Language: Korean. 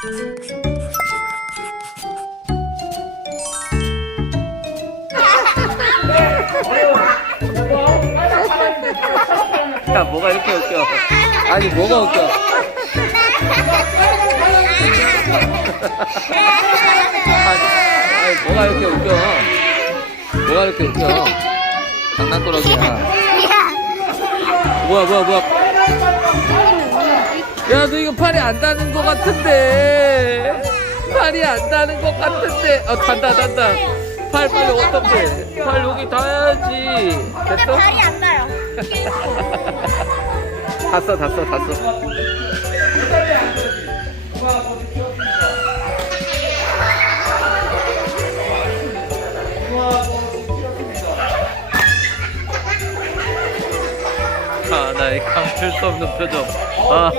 야, 뭐가 이렇게 웃겨? 아니, 뭐가 웃겨? 아니, 아니, 뭐가 이렇게 웃겨? 뭐가 이렇게 웃겨? 장난꾸러기야. 뭐야, 뭐야, 뭐야. 이거 팔이 안 닿는 것 같은데. 팔이 안 닿는 것 같은데. 어, 단다, 단다. 팔 빨리 어떡해. 팔 여기 닿아야지. 근데 됐어? 발이 안 나요. 닿았어, 닿았어, 닿았어. 아, 나의 감출 수 없는 표정. 아,